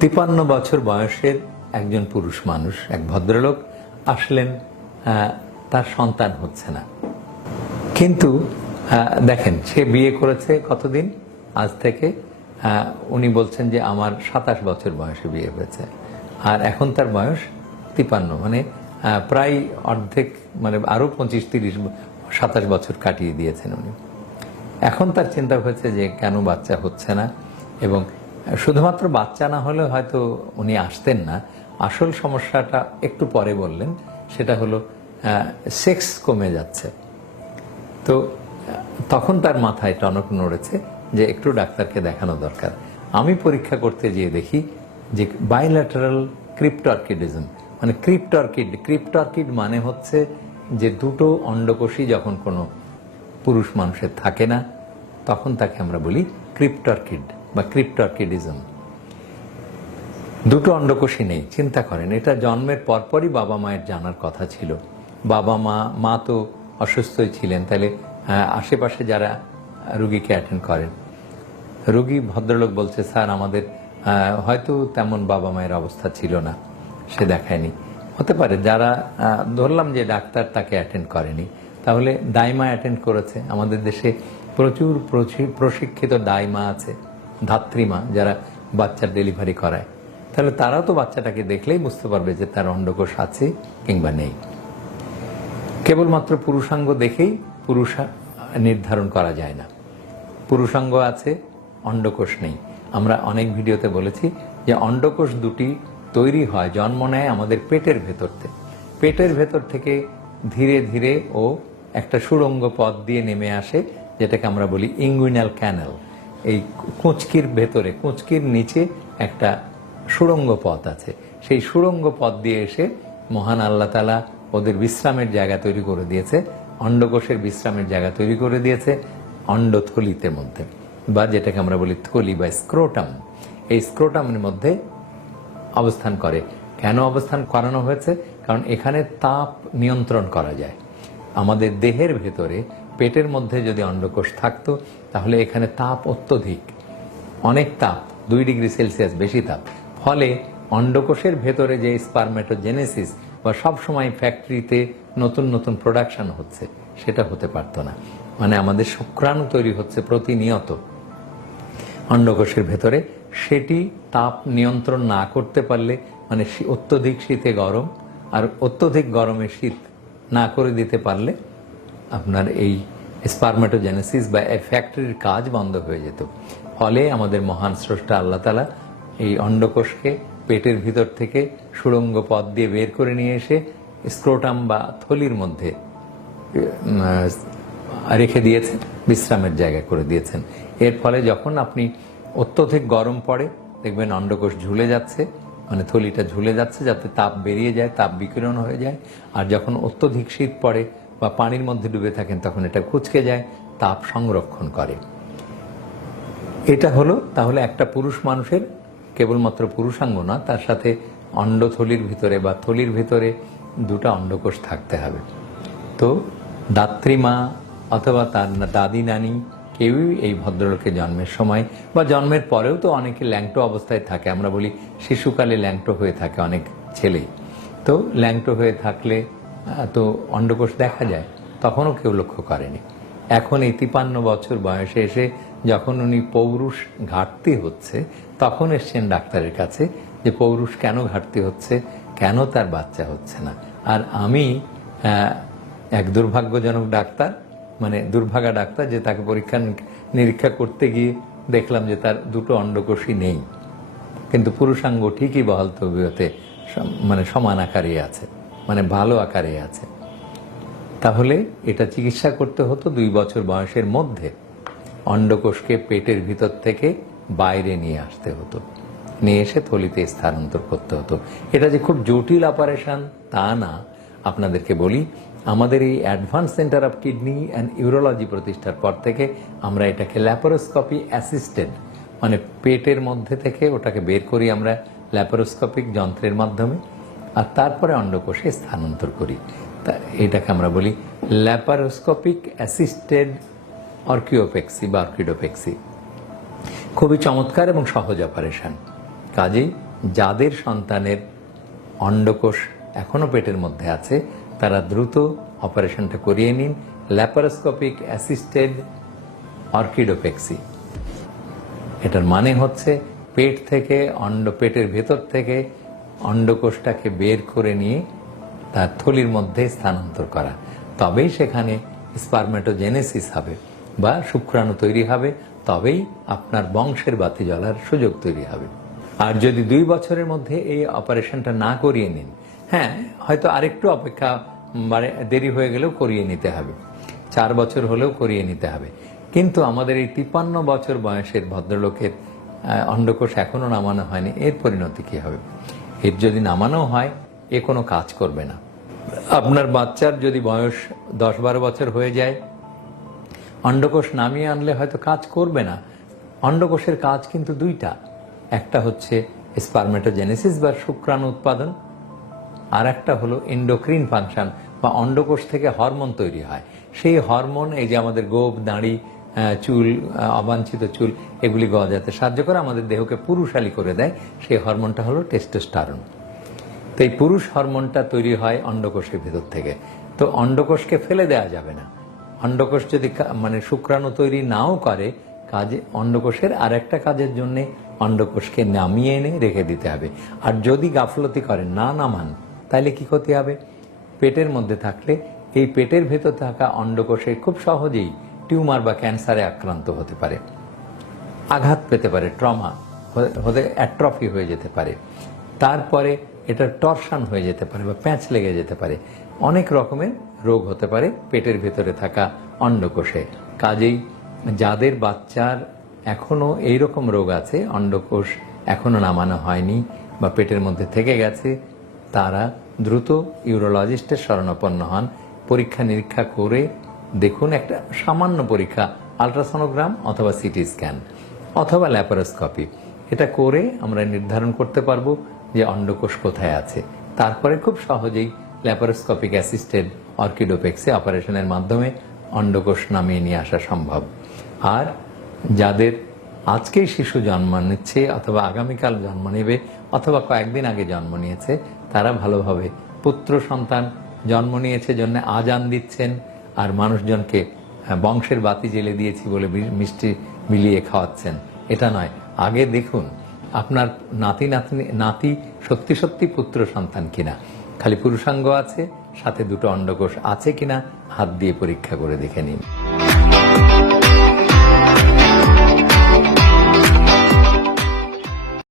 তিপান্ন বছর বয়সের একজন পুরুষ মানুষ, এক ভদ্রলোক আসলেন তার সন্তান হচ্ছে না। কিন্তু দেখেন, সে বিয়ে করেছে কতদিন? আজ থেকে উনি বলছেন যে আমার সাতাশ বছর বয়সে বিয়ে হয়েছে। আর এখন তার বয়স তিপান্ন মানে প্রায় অর্ধেক মানে আরও পঁচিশ, তিরিশ, সাতাশ বছর কাটিয়ে দিয়েছেন উনি। এখন তার চিন্তা হয়েছে যে কেন বাচ্চা হচ্ছে না এবং শুধুমাত্র বাচ্চা না হলে হয়তো উনি আসতেন না। আসল সমস্যাটা একটু পরে বললেন, সেটা হলো সেক্স কমে যাচ্ছে। তো, তখন তার মাথায় টনক নড়েছে যে একটু ডাক্তারকে দেখানো দরকার। আমি পরীক্ষা করতে গিয়ে দেখি যে বাইল্যাটারাল ক্রিপ্টর্কিডিজম মানে ক্রিপ্টর্কিড ক্রিপ্টর্কিড মানে হচ্ছে যে দুটো অন্ডকোষই যখন কোনো পুরুষ মানুষের থাকে না, তখন তাকে আমরা বলি ক্রিপ্টর্কিড বা ক্রিপ্টর্কিডিজম দুটো অন্ডকোষই নেই, চিন্তা করেন। এটা জন্মের পরপরই বাবা মায়ের জানার কথা ছিল। বাবা মা মা তো অসুস্থই ছিলেন, তাহলে আশেপাশে যারা রুগীকে অ্যাটেন্ড করেন। রুগী ভদ্রলোক বলছে, স্যার, আমাদের হয়তো তেমন বাবা মায়ের অবস্থা ছিল না। সে দেখায়নি। হতে পারে, যারা ধরলাম যে ডাক্তার তাকে অ্যাটেন্ড করেনি, তাহলে দাইমা অ্যাটেন্ড করেছে। আমাদের দেশে প্রচুর প্রচি- প্রশিক্ষিত দাইমা আছে। ধাত্রীমা যারা বাচ্চার ডেলিভারি করায়। তাহলে তারাও তো বাচ্চাটাকে দেখলেই বুঝতে পারবে যে তার অন্ডকোষ আছে কিংবা নেই। কেবলমাত্র পুরুষাঙ্গ দেখেই পুরুষ নির্ধারণ করা যায় না। পুরুষাঙ্গ আছে অন্ডকোষ নেই। আমরা অনেক ভিডিওতে বলেছি যে অন্ডকোষ দুটি তৈরি হয় জন্ম নেয় আমাদের পেটের ভেতর থেকে পেটের ভেতর থেকে ধীরে ধীরে ও একটা সুড়ঙ্গ পথ দিয়ে নেমে আসে, যেটাকে আমরা বলি ইঙ্গুইনাল ক্যানেল এই কুঁচকির ভেতরে, কুঁচকির নিচে একটা সুড়ঙ্গ পথ আছে। সেই সুড়ঙ্গ পথ দিয়ে এসে মহান আল্লাহ তালা ওদের বিশ্রামের জায়গা তৈরি করে দিয়েছে, অন্ডকোষের বিশ্রামের জায়গা তৈরি করে দিয়েছে অন্ডথলিতে মধ্যে, বা যেটাকে আমরা বলি থলি বা স্ক্রোটাম। এই স্ক্রোটামের মধ্যে অবস্থান করে। কেন অবস্থান করানো হয়েছে? কারণ এখানে তাপ নিয়ন্ত্রণ করা যায়। আমাদের দেহের ভেতরে পেটের মধ্যে যদি অন্ডকোষ থাকতো, তাহলে এখানে তাপ অত্যধিক। অনেক তাপ, দুই ডিগ্রি সেলসিয়াস বেশি তাপ। ফলে অন্ডকোষের ভেতরে যে স্পারমেটোজেনেসিস বা সব সময় ফ্যাক্টরিতে নতুন নতুন প্রোডাকশন হচ্ছে, সেটা হতে পারতো না। মানে আমাদের শুক্রাণু তৈরি হচ্ছে প্রতিনিয়ত। অন্ডকোষের ভেতরে সেটি তাপ নিয়ন্ত্রণ না করতে পারলে মানে অত্যধিক শীতে গরম, আর অত্যধিক গরমে শীত না করে দিতে পারলে আপনার এই স্পারমেটোজেনেসিস বা ফ্যাক্টরির কাজ বন্ধ হয়ে যেত। ফলে আমাদের মহান স্রষ্টা আল্লাহ তালা এই অন্ডকোষকে পেটের ভিতর থেকে সুড়ঙ্গ পথ দিয়ে বের করে নিয়ে এসে স্ক্রোটাম বা থলির মধ্যে রেখে দিয়েছেন, বিশ্রামের জায়গা করে দিয়েছেন। এর ফলে যখন আপনি অত্যধিক গরম পড়ে, দেখবেন অন্ডকোষ ঝুলে যাচ্ছে মানে থলিটা ঝুলে যাচ্ছে যাতে তাপ বেরিয়ে যায়, তাপ বিকিরণ হয়ে যায়। আর যখন অত্যধিক শীত পড়ে বা পানির মধ্যে ডুবে থাকেন, তখন এটা কুচকে যায়, তাপ সংরক্ষণ করে। এটা হলো তাহলে একটা পুরুষ মানুষের, কেবলমাত্র পুরুষাঙ্গ না, তার সাথে অন্ডথলির ভিতরে বা থলির ভিতরে দুটো অন্ডকোষ থাকতে হবে। তো দাত্রীমা অথবা তার দাদি নানি, কেউই এই ভদ্রলোকের জন্মের সময় বা জন্মের পরেও তো অনেকে ল্যাংটো অবস্থায় থাকে। আমরা বলি শিশুকালে ল্যাংটো হয়ে থাকে অনেক ছেলে তো ল্যাংটো হয়ে থাকলে তো অন্ডকোষ দেখা যায়, তখনও কেউ লক্ষ্য করেনি। এখন এই তিপান্ন বছর বয়সে এসে যখন উনি পৌরুষ ঘাটতি হচ্ছে, তখন এসছেন ডাক্তারের কাছে যে পৌরুষ কেন ঘাটতি হচ্ছে, কেন তার বাচ্চা হচ্ছে না। আর আমি এক দুর্ভাগ্যজনক ডাক্তার মানে দুর্ভাগা ডাক্তার যে তাকে পরীক্ষা নিরীক্ষা করতে গিয়ে দেখলাম যে তার দুটো অন্ডকোষই নেই। কিন্তু পুরুষাঙ্গ ঠিকই বহাল তবিয়তে মানে সমান আকারে আছে। মানে ভালো আকারে আছে। তাহলে এটা চিকিৎসা করতে হতো দুই বছর বয়সের মধ্যে। অন্ডকোষকে পেটের ভিতর থেকে বাইরে নিয়ে আসতে হতো। নিয়ে এসে থলিতে স্থানান্তর করতে হতো। এটা যে খুব জটিল অপারেশন, তা না। আপনাদেরকে বলি, আমাদের এই advance centre of kidney and urology প্রতিষ্ঠার পর থেকে আমরা এটাকে ল্যাপারোস্কপি অ্যাসিস্টেড মানে পেটের মধ্যে থেকে ওটাকে বের করি আমরা ল্যাপারোস্কোপিক যন্ত্রের মাধ্যমে। আর তারপরে অন্ডকোষে স্থানান্তর করি। তা এটাকে আমরা বলি ল্যাপারোস্কোপিক অ্যাসিস্টেড অর্কিওপেক্সি বা অর্কিডোপেক্সি খুবই চমৎকার এবং সহজ অপারেশন কাজেই যাদের সন্তানের অন্ডকোষ এখনও পেটের মধ্যে আছে, তারা দ্রুত অপারেশনটা করিয়ে নিন ল্যাপারোস্কোপিক অ্যাসিস্টেড অর্কিডোপেক্সি এটার মানে হচ্ছে পেট থেকে অন্ড, পেটের ভেতর থেকে অন্ডকোষটাকে বের করে নিয়ে তার থলির মধ্যে স্থানান্তর করা। তবেই সেখানে স্পারমেটোজেনেসিস হবে বা শুক্রাণু তৈরি হবে, তবেই আপনার বংশের বাতি জ্বলার সুযোগ তৈরি হবে। আর যদি দুই বছরের মধ্যে এই অপারেশনটা না করিয়ে নিন হ্যাঁ হয়তো আরেকটু অপেক্ষা মানে দেরি হয়ে গেলেও করিয়ে নিতে হবে। চার বছর হলেও করিয়ে নিতে হবে। কিন্তু আমাদের এই তিপ্পান্ন বছর বয়সের ভদ্রলোকের অন্ডকোষ এখনও নামানো হয়নি। এর পরিণতি কী হবে? এর যদি নামানো হয়, এ কোনো কাজ করবে না। আপনার বাচ্চার যদি বয়স দশ বারো বছর হয়ে যায়, অন্ডকোষ নামিয়ে আনলে হয়তো কাজ করবে না। অন্ডকোষের কাজ কিন্তু দুইটা। একটা হচ্ছে স্পারমেটোজেনেসিস বা শুক্রাণু উৎপাদন আর একটা হলো এন্ডোক্রিন ফাংশন বা অন্ডকোষ থেকে হরমোন তৈরি হয়। সেই হরমোন, এই যে আমাদের গোপ দাড়ি চুল অবাঞ্ছিত চুল, এগুলি গজাতে সাহায্য করে। আমাদের দেহকে পুরুষালী করে দেয়। সেই হরমোনটা হলো টেস্টোস্টারন তো এই পুরুষ হরমোনটা তৈরি হয় অন্ডকোষের ভেতর থেকে। তো অন্ডকোষকে ফেলে দেওয়া যাবে না। অন্ডকোষ যদি মানে শুক্রাণু তৈরি নাও করে, কাজে অন্ডকোষের আর একটা কাজের জন্যে অন্ডকোষকে নামিয়ে এনে রেখে দিতে হবে। আর যদি গাফলতি করেন, না নামান তাহলে কি ক্ষতি হবে? পেটের মধ্যে থাকলে এই পেটের ভেতর থাকা অন্ডকোষে খুব সহজেই টিউমার বা ক্যান্সারে আক্রান্ত হতে পারে, আঘাত পেতে পারে, ট্রমা হতে অ্যাট্রফি হয়ে যেতে পারে, তারপরে এটা টর্শন হয়ে যেতে পারে বা প্যাঁচ লেগে যেতে পারে, অনেক রকমের রোগ হতে পারে পেটের ভেতরে থাকা অন্ডকোষে। কাজেই যাদের বাচ্চার এখনও এইরকম রোগ আছে, অন্ডকোষ এখনও নামানো হয়নি বা পেটের মধ্যে থেকে গেছে, তারা দ্রুত ইউরোলজিস্টের শরণাপন্ন হন পরীক্ষা নিরীক্ষা করে দেখুন একটা সামান্য পরীক্ষা, আলট্রাসোনোগ্রাম অথবা সিটি স্ক্যান অথবা ল্যাপারোস্কপি। এটা করে আমরা নির্ধারণ করতে পারব যে অন্ডকোষ কোথায় আছে। তারপরে খুব সহজেই ল্যাপারোস্কোপিক অ্যাসিস্টেড অর্কিডোপেক্সে অপারেশনের মাধ্যমে অন্ডকোষ নামিয়ে নিয়ে আসা সম্ভব। আর যাদের আজকেই শিশু জন্ম নিচ্ছে অথবা আগামীকাল জন্ম নেবে অথবা কয়েকদিন আগে জন্ম নিয়েছে, তারা ভালোভাবে পুত্র সন্তান জন্ম নিয়েছে, জন্য আজান দিচ্ছেন আর মানুষজনকে বংশের বাতি জেলে দিয়েছি বলে মিষ্টি মিলিয়ে খাওয়াচ্ছেন। এটা নয়। আগে দেখুন, আপনার নাতি নাতনি, নাতি সত্যি সত্যি পুত্র সন্তান কিনা। খালি পুরুষাঙ্গ আছে, সাথে দুটো অন্ডকোষ আছে কিনা, হাত দিয়ে পরীক্ষা করে দেখে নিন।